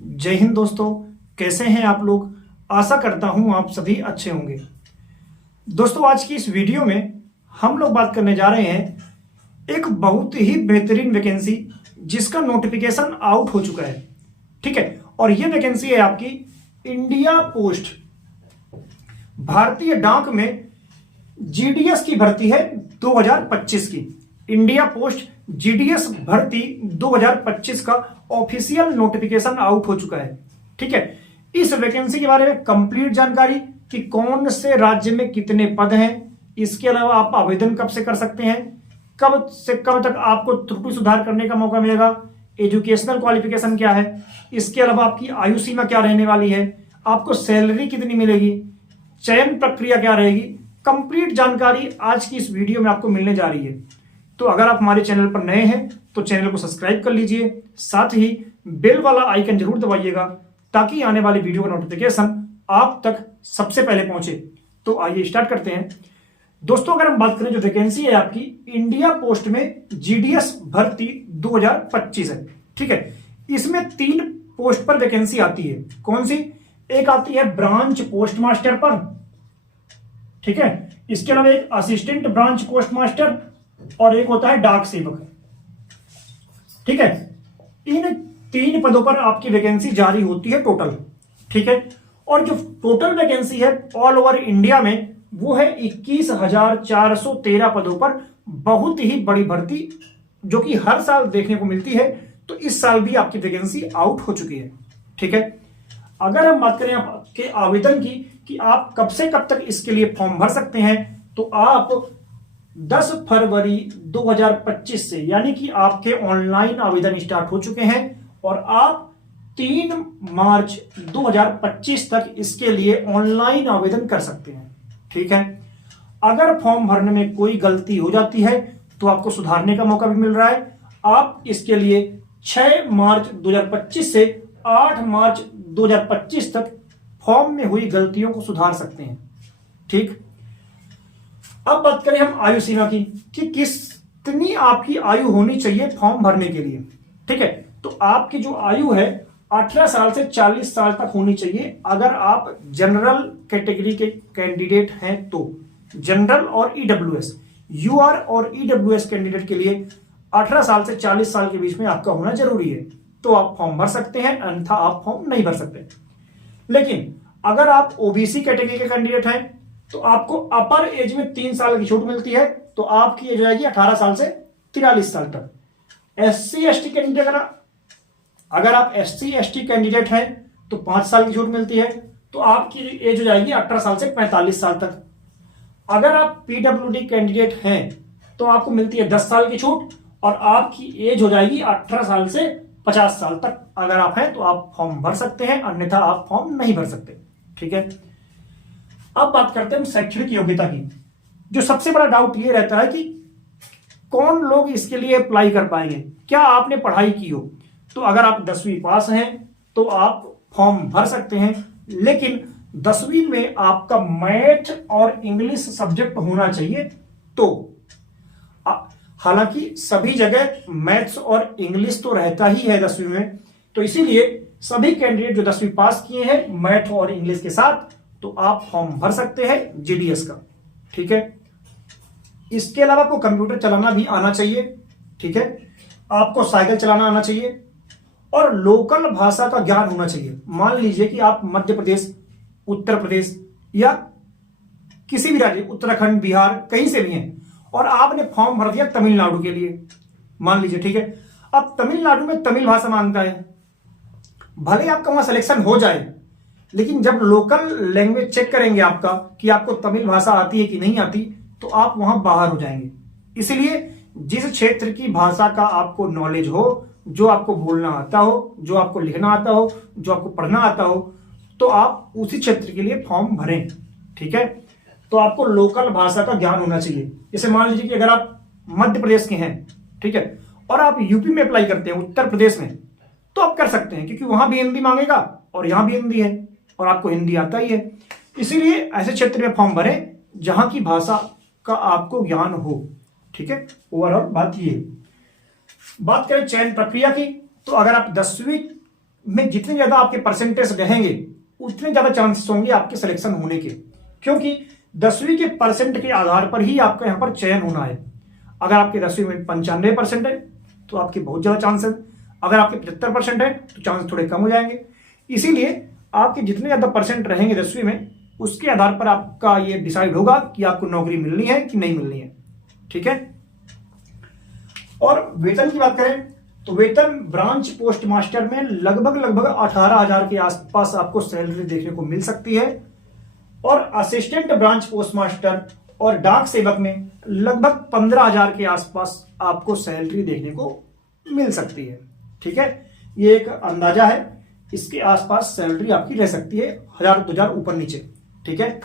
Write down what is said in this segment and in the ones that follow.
जय हिंद दोस्तों। कैसे हैं आप लोग। आशा करता हूं आप सभी अच्छे होंगे। दोस्तों, आज की इस वीडियो में हम लोग बात करने जा रहे हैं एक बहुत ही बेहतरीन वैकेंसी जिसका नोटिफिकेशन आउट हो चुका है। ठीक है, और ये वैकेंसी है आपकी इंडिया पोस्ट भारतीय डाक में जीडीएस की भर्ती है 2025 की। इंडिया पोस्ट जीडीएस भर्ती 2025 का ऑफिशियल नोटिफिकेशन आउट हो चुका है। ठीक है, इस वैकेंसी के बारे में कंप्लीट जानकारी कि कौन से राज्य में कितने पद हैं, इसके अलावा आप आवेदन कब से कर सकते हैं, कब से कब तक आपको त्रुटि सुधार करने का मौका मिलेगा, एजुकेशनल क्वालिफिकेशन क्या है, इसके अलावा आपकी आयु सीमा क्या रहने वाली है, आपको सैलरी कितनी मिलेगी, चयन प्रक्रिया क्या रहेगी, कंप्लीट जानकारी आज की इस वीडियो में आपको मिलने जा रही है। तो अगर आप हमारे चैनल पर नए हैं तो चैनल को सब्सक्राइब कर लीजिए, साथ ही बेल वाला आइकन जरूर दबाइएगा ताकि आने वाली वीडियो का नोटिफिकेशन आप तक सबसे पहले पहुंचे। तो आइए स्टार्ट करते हैं। दोस्तों, अगर हम बात करें जो वैकेंसी है आपकी इंडिया पोस्ट में जीडीएस भर्ती 2025 है। ठीक है, इसमें 3 पोस्ट पर वैकेंसी आती है। कौन सी? एक आती है ब्रांच पोस्ट मास्टर पर, ठीक है, इसके अलावा एक असिस्टेंट ब्रांच पोस्ट मास्टर और एक होता है डाक सेवक। ठीक है, इन 3 पदों पर आपकी वैकेंसी जारी होती है टोटल। ठीक है, और जो टोटल वैकेंसी है ऑल ओवर इंडिया में वो है 21,413 पदों पर। बहुत ही बड़ी भर्ती जो कि हर साल देखने को मिलती है, तो इस साल भी आपकी वैकेंसी आउट हो चुकी है। ठीक है, अगर हम बात करें आपके आवेदन की कि आप कब से कब तक इसके लिए फॉर्म भर सकते हैं, तो आप 10 फरवरी 2025 से, यानी कि आपके ऑनलाइन आवेदन स्टार्ट हो चुके हैं और आप 3 मार्च 2025 तक इसके लिए ऑनलाइन आवेदन कर सकते हैं। ठीक है, अगर फॉर्म भरने में कोई गलती हो जाती है तो आपको सुधारने का मौका भी मिल रहा है। आप इसके लिए 6 मार्च 2025 से 8 मार्च 2025 तक फॉर्म में हुई गलतियों को सुधार सकते हैं। ठीक, अब बात करें हम आयु सीमा की कि कितनी आपकी आयु होनी चाहिए फॉर्म भरने के लिए। ठीक है, तो आपकी जो आयु है 18 साल से 40 साल तक होनी चाहिए अगर आप जनरल कैटेगरी के कैंडिडेट हैं तो। जनरल और ईडब्ल्यूएस, यूआर और ईडब्ल्यूएस कैंडिडेट के लिए 18 साल से 40 साल के बीच में आपका होना जरूरी है, तो आप फॉर्म भर सकते हैं, अन्यथा आप फॉर्म नहीं भर सकते। लेकिन अगर आप ओबीसी कैटेगरी के कैंडिडेट हैं तो आपको अपर एज में 3 साल की छूट मिलती है, तो आपकी एज हो जाएगी 18 साल से 43 साल तक। एससी एसटी कैंडिडेट अगर आप एससी एसटी कैंडिडेट हैं तो 5 साल की छूट मिलती है, तो आपकी एज हो जाएगी 18 साल से 45 साल तक। अगर आप पीडब्ल्यूडी कैंडिडेट हैं तो आपको मिलती है 10 साल की छूट और आपकी एज हो जाएगी 18 साल से 50 साल तक। अगर आप हैं तो आप फॉर्म भर सकते हैं, अन्यथा आप फॉर्म नहीं भर सकते। ठीक है, अब बात करते हैं शैक्षणिक योग्यता की। जो सबसे बड़ा डाउट ये रहता है कि कौन लोग इसके लिए अप्लाई कर पाएंगे, क्या आपने पढ़ाई की हो। तो अगर आप 10वीं पास हैं तो आप फॉर्म भर सकते हैं, लेकिन 10वीं में आपका मैथ और इंग्लिश सब्जेक्ट होना चाहिए। तो हालांकि सभी जगह मैथ्स और इंग्लिश तो रहता ही है 10वीं में, तो इसीलिए सभी कैंडिडेट जो 10वीं पास किए हैं मैथ और इंग्लिश के साथ, तो आप फॉर्म भर सकते हैं जीडीएस का। ठीक है, इसके अलावा आपको कंप्यूटर चलाना भी आना चाहिए। ठीक है, आपको साइकिल चलाना आना चाहिए और लोकल भाषा का ज्ञान होना चाहिए। मान लीजिए कि आप मध्य प्रदेश, उत्तर प्रदेश या किसी भी राज्य, उत्तराखंड, बिहार, कहीं से भी हैं और आपने फॉर्म भर दिया तमिलनाडु के लिए, मान लीजिए। ठीक है, अब तमिलनाडु में तमिल भाषा मांगता है, भले आपका वहां सिलेक्शन हो जाए, लेकिन जब लोकल लैंग्वेज चेक करेंगे आपका कि आपको तमिल भाषा आती है कि नहीं आती, तो आप वहां बाहर हो जाएंगे। इसलिए जिस क्षेत्र की भाषा का आपको नॉलेज हो, जो आपको बोलना आता हो, जो आपको लिखना आता हो, जो आपको पढ़ना आता हो, तो आप उसी क्षेत्र के लिए फॉर्म भरें। ठीक है, तो आपको लोकल भाषा का ज्ञान होना चाहिए। जैसे मान लीजिए कि अगर आप मध्य प्रदेश के हैं, ठीक है, और आप यूपी में अप्लाई करते हैं, उत्तर प्रदेश में, तो आप कर सकते हैं क्योंकि वहां भी हिंदी मांगेगा और यहां भी हिंदी है और आपको हिंदी आता ही है। इसीलिए ऐसे क्षेत्र में फॉर्म भरें जहां की भाषा का आपको ज्ञान हो। ठीक है, ओवरऑल बात ये। बात करें चयन प्रक्रिया की, तो अगर आप 10वीं में जितने ज़्यादा आपके परसेंटेज रहेंगे उतने ज़्यादा चांसेस होंगे आपके सिलेक्शन होने के, क्योंकि 10वीं के परसेंट के आधार पर ही आपका यहाँ पर चयन होना है। अगर आपके 10वीं में 95% है तो आपके बहुत ज़्यादा चांस है, अगर आपके 75% है तो चांस थोड़े कम हो जाएंगे। इसीलिए आपके जितने ज़्यादा परसेंट रहेंगे 10वीं में, उसके आधार पर आपका ये डिसाइड होगा कि आपको नौकरी मिलनी है कि नहीं मिलनी है। ठीक है। और वेतन की बात करें तो वेतन ब्रांच पोस्ट मास्टर में लगभग 18,000 के आसपास आपको सैलरी देखने को मिल सकती है, और असिस्टेंट ब्रांच पोस्ट मास्टर और डाक सेवक में लगभग 15,000 के आसपास आपको सैलरी देखने को मिल सकती है। ठीक है, ये एक अंदाजा है, इसके आसपास सैलरी आपकी रह सकती है, 1,000-2,000 ऊपर नीचे। ठीक है,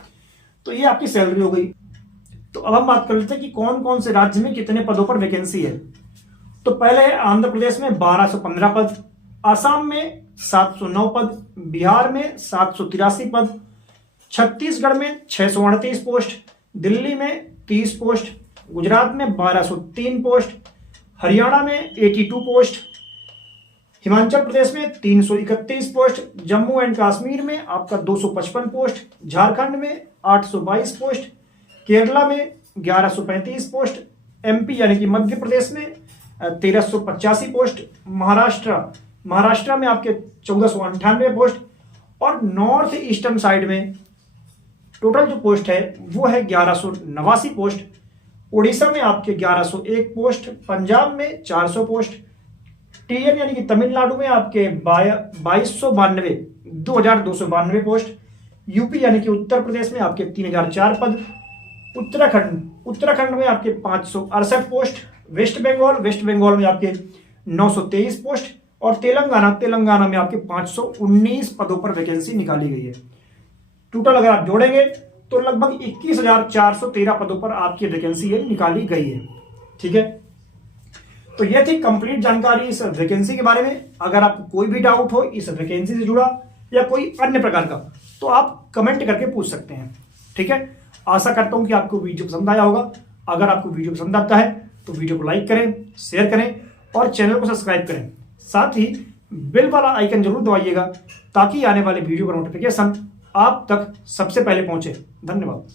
तो ये आपकी सैलरी हो गई। तो अब हम बात कर लेते हैं कि कौन कौन से राज्य में कितने पदों पर वैकेंसी है। तो पहले है आंध्र प्रदेश में 1215 पद, असम में 709 पद, बिहार में 783 पद, छत्तीसगढ़ में 638 पोस्ट, दिल्ली में 30 पोस्ट, गुजरात में 1203 पोस्ट, हरियाणा में 82 पोस्ट, हिमाचल प्रदेश में 331 पोस्ट, जम्मू एंड कश्मीर में आपका 255 पोस्ट, झारखंड में 822 पोस्ट, केरला में 1135 पोस्ट, एमपी यानी कि मध्य प्रदेश में 1385 पोस्ट, महाराष्ट्र में आपके 1498 पोस्ट, और नॉर्थ ईस्टर्न साइड में टोटल जो पोस्ट है वो है 1189 पोस्ट, उड़ीसा में आपके 1101 पोस्ट, पंजाब में 400 पोस्ट, टीएन यानी कि तमिलनाडु में आपके 2292 पोस्ट, यूपी यानी कि उत्तर प्रदेश में आपके 3004 पद, उत्तराखंड में आपके 568 पोस्ट, वेस्ट बंगाल में आपके 923 पोस्ट, और तेलंगाना में आपके 519 पदों पर वैकेंसी निकाली गई है। टोटल अगर आप जोड़ेंगे तो लगभग 21,413 पदों पर आपकी वैकेंसी निकाली गई है। ठीक है, तो यह थी कंप्लीट जानकारी इस वैकेंसी के बारे में। अगर आपको कोई भी डाउट हो इस वैकेंसी से जुड़ा या कोई अन्य प्रकार का, तो आप कमेंट करके पूछ सकते हैं। ठीक है, आशा करता हूं कि आपको वीडियो पसंद आया होगा। अगर आपको वीडियो पसंद आता है तो वीडियो को लाइक करें, शेयर करें और चैनल को सब्सक्राइब करें। साथ ही बेल वाला आइकन जरूर दबाइएगा ताकि आने वाले वीडियो का नोटिफिकेशन आप तक सबसे पहले पहुंचे। धन्यवाद।